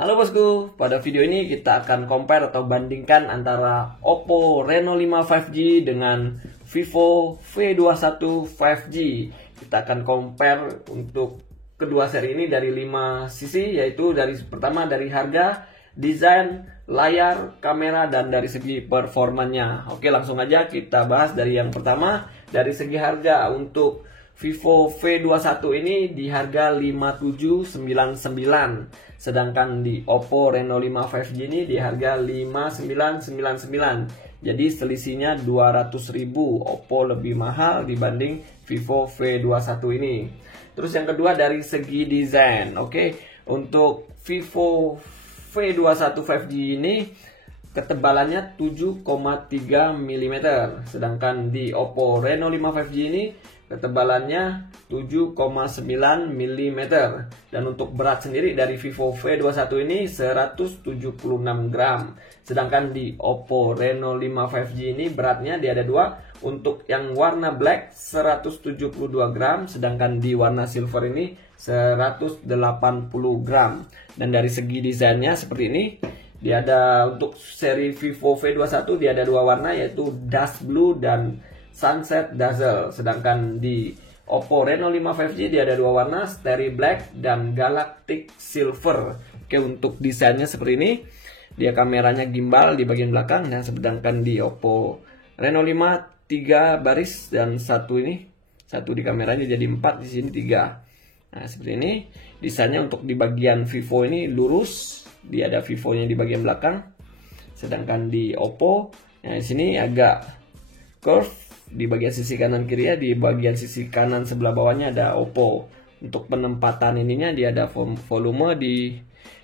Halo bosku, pada video ini kita akan compare atau bandingkan antara Oppo Reno 5 5G dengan Vivo V21 5G. Kita akan compare untuk kedua seri ini dari 5 sisi, yaitu pertama dari harga, desain, layar, kamera, dan dari segi performanya. Oke, langsung aja kita bahas dari yang pertama. Dari segi harga, untuk Vivo V21 ini di harga 5799, sedangkan di Oppo Reno 5 5G ini di harga 5999. Jadi selisihnya 200.000. Oppo lebih mahal dibanding Vivo V21 ini. Terus yang kedua dari segi desain. Oke, untuk Vivo V21 5G ini ketebalannya 7,3 mm, sedangkan di Oppo Reno 5 5G ini ketebalannya 7,9 mm. Dan untuk berat sendiri dari Vivo V21 ini 176 gram. Sedangkan di Oppo Reno 5 5G ini beratnya dia ada dua. Untuk yang warna black 172 gram, sedangkan di warna silver ini 180 gram. Dan dari segi desainnya seperti ini. Dia ada untuk seri Vivo V21 dia ada dua warna, yaitu Dust Blue dan Sunset Dazzle. Sedangkan di Oppo Reno 5 5G dia ada dua warna, Starry Black dan Galactic Silver. Oke, untuk desainnya seperti ini. Dia kameranya gimbal di bagian belakang. Nah, sedangkan di Oppo Reno 5 3 baris dan satu di kameranya jadi 4, di sini 3. Nah, seperti ini. Desainnya untuk di bagian Vivo ini lurus. Dia ada Vivo-nya di bagian belakang. Sedangkan di Oppo, nah di sini agak curve di bagian sisi kanan kiri ya. Di bagian sisi kanan sebelah bawahnya ada Oppo. Untuk penempatan ininya dia ada volume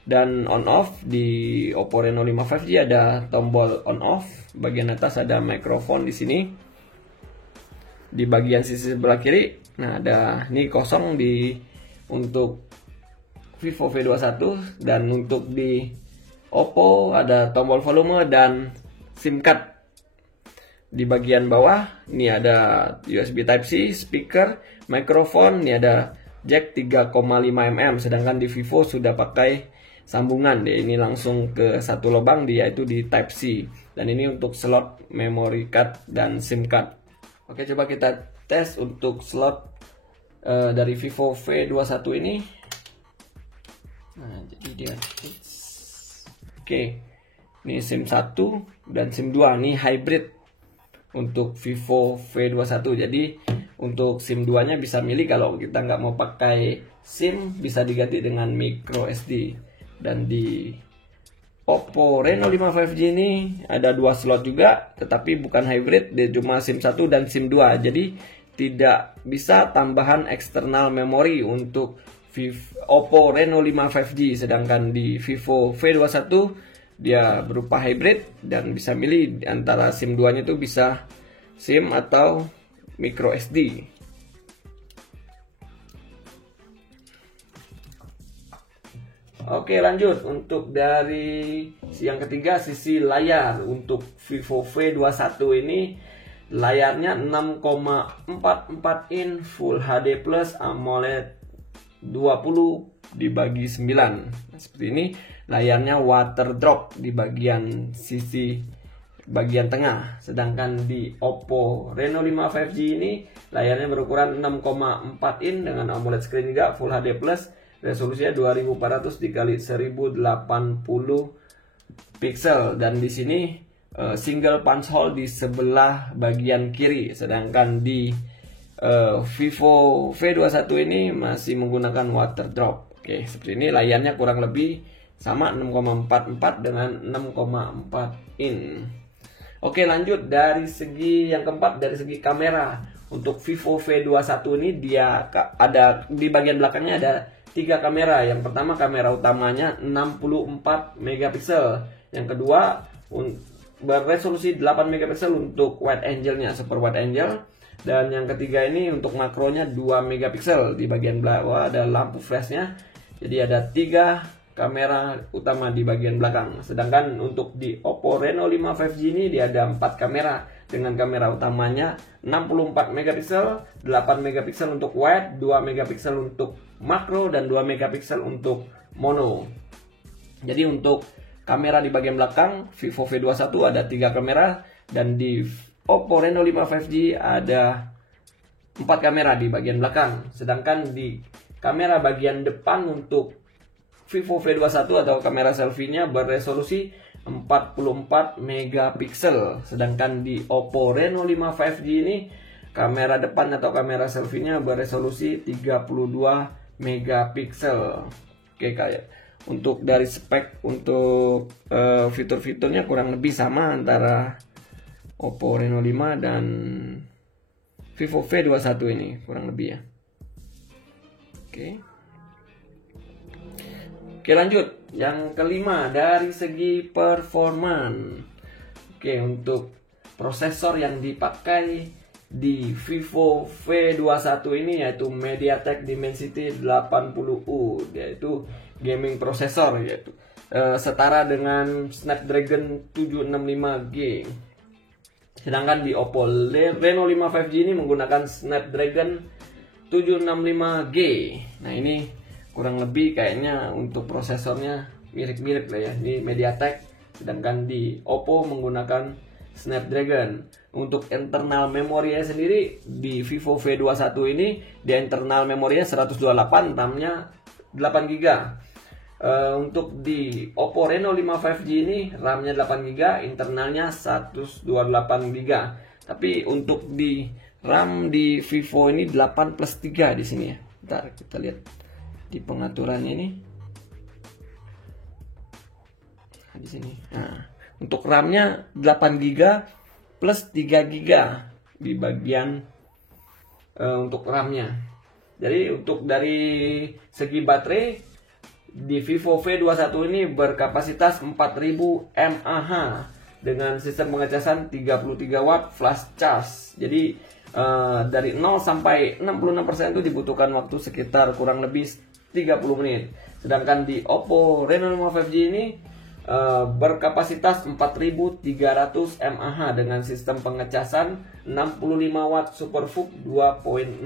dan on off. Di Oppo Reno 5 5G ada tombol on off. Bagian atas ada mikrofon di sini. Di bagian sisi sebelah kiri, nah ada ini kosong untuk Vivo V21, dan untuk di Oppo ada tombol volume dan SIM card. Di bagian bawah ini ada USB Type-C, speaker, mikrofon, ini ada jack 3,5 mm, sedangkan di Vivo sudah pakai sambungan deh, ini langsung ke satu lubang yaitu di Type-C. Dan ini untuk slot memory card dan SIM card. Oke, coba kita tes untuk slot dari Vivo V21 ini. Nah, jadi dia oke, ini SIM 1 dan SIM 2, ini hybrid untuk Vivo V21. Jadi untuk SIM 2 nya bisa milih, kalau kita nggak mau pakai SIM bisa diganti dengan micro SD. Dan di Oppo Reno 5 5G ini ada dua slot juga, tetapi bukan hybrid, dia cuma SIM 1 dan SIM 2. Jadi tidak bisa tambahan eksternal memori untuk Oppo Reno 5 5G. Sedangkan di Vivo V21 dia berupa hybrid dan bisa milih antara SIM 2 nya itu bisa SIM atau micro SD. Oke, lanjut untuk dari yang ketiga, sisi layar. Untuk Vivo V21 ini layarnya 6,44 in Full HD Plus AMOLED 20 dibagi 9. Seperti ini. Layarnya water drop di bagian sisi bagian tengah. Sedangkan di Oppo Reno 5 5G ini layarnya berukuran 6,4 in dengan AMOLED screen juga Full HD Plus. Resolusinya 2400 dikali 1080 pixel, dan di sini single punch hole di sebelah bagian kiri. Sedangkan di Vivo V21 ini masih menggunakan water drop. Oke, seperti ini. Layarnya kurang lebih sama, 6,44 dengan 6,4 in. Oke, lanjut dari segi yang keempat, dari segi kamera. Untuk Vivo V21 ini dia ada di bagian belakangnya ada 3 kamera. Yang pertama kamera utamanya 64 megapiksel. Yang kedua beresolusi 8 megapiksel untuk wide angle-nya, super wide angle. Dan yang ketiga ini untuk makronya 2 megapiksel. Di bagian bawah ada lampu flashnya. Jadi ada 3 kamera utama di bagian belakang. Sedangkan untuk di Oppo Reno 5 5G ini dia ada 4 kamera. Dengan kamera utamanya 64 megapiksel, 8 megapiksel untuk wide, 2 megapiksel untuk makro, dan 2 megapiksel untuk mono. Jadi untuk kamera di bagian belakang Vivo V21 ada 3 kamera, dan di Oppo Reno 5 5G ada 4 kamera di bagian belakang. Sedangkan di kamera bagian depan untuk Vivo V21 atau kamera selfie-nya berresolusi 44 megapiksel. Sedangkan di Oppo Reno 5 5G ini kamera depan atau kamera selfie-nya berresolusi 32 megapiksel. Oke, kayak untuk dari spek untuk fitur-fiturnya kurang lebih sama antara Oppo Reno 5 dan Vivo V21 ini, kurang lebih ya. Oke, lanjut. Yang kelima, dari segi performan. Oke, untuk prosesor yang dipakai di Vivo V21 ini yaitu MediaTek Dimensity 80U, yaitu gaming prosesor, yaitu setara dengan Snapdragon 765G. Sedangkan di Oppo Reno 5 5G ini menggunakan Snapdragon 765G. Nah, ini kurang lebih kayaknya untuk prosesornya mirip-mirip lah ya. Ini MediaTek, sedangkan di Oppo menggunakan Snapdragon. Untuk internal memorinya sendiri di Vivo V21 ini, di internal memorinya 128, RAM-nya 8GB. Untuk di Oppo Reno 5 5G ini RAM-nya 8GB, internalnya 128GB. Tapi untuk di RAM di Vivo ini 8+3 di sini ya. Bentar kita lihat di pengaturannya ini. Nah, di sini. Nah, untuk RAM-nya 8GB plus 3GB di bagian untuk RAM-nya. Jadi untuk dari segi baterai di Vivo V21 ini berkapasitas 4000 mAh dengan sistem pengecasan 33 watt flash charge. Jadi dari 0 sampai 66% itu dibutuhkan waktu sekitar kurang lebih 30 menit. Sedangkan di Oppo Reno 5 5G ini berkapasitas 4300 mAh dengan sistem pengecasan 65 watt SuperVOOC 2.0.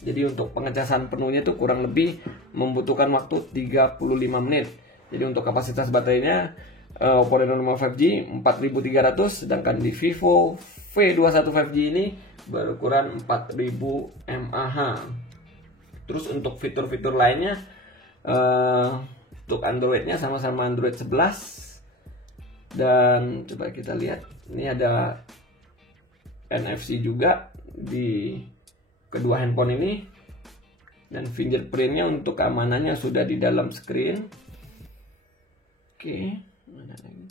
Jadi untuk pengecasan penuhnya itu kurang lebih membutuhkan waktu 35 menit. Jadi untuk kapasitas baterainya Oppo Reno 5 5G 4300, sedangkan di Vivo V21 5G ini berukuran 4000 mAh. Terus untuk fitur-fitur lainnya untuk Androidnya sama-sama Android 11. Dan coba kita lihat, ini ada NFC juga di kedua handphone ini, dan fingerprintnya untuk keamanannya sudah di dalam screen. Oke, mana lagi?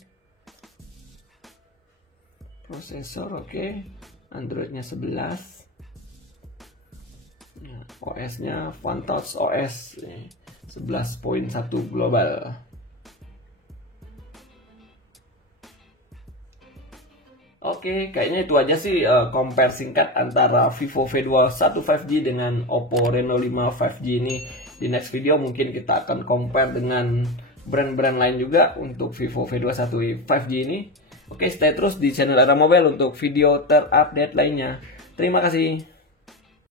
Prosesor oke. Androidnya 11. Nah, OS-nya FunTouch OS 11.1 global. Oke, kayaknya itu aja sih compare singkat antara Vivo V21 5G dengan Oppo Reno 5 5G ini. Di next video mungkin kita akan compare dengan brand-brand lain juga untuk Vivo V21 5G ini. Oke, stay terus di channel Era Mobile untuk video terupdate lainnya. Terima kasih.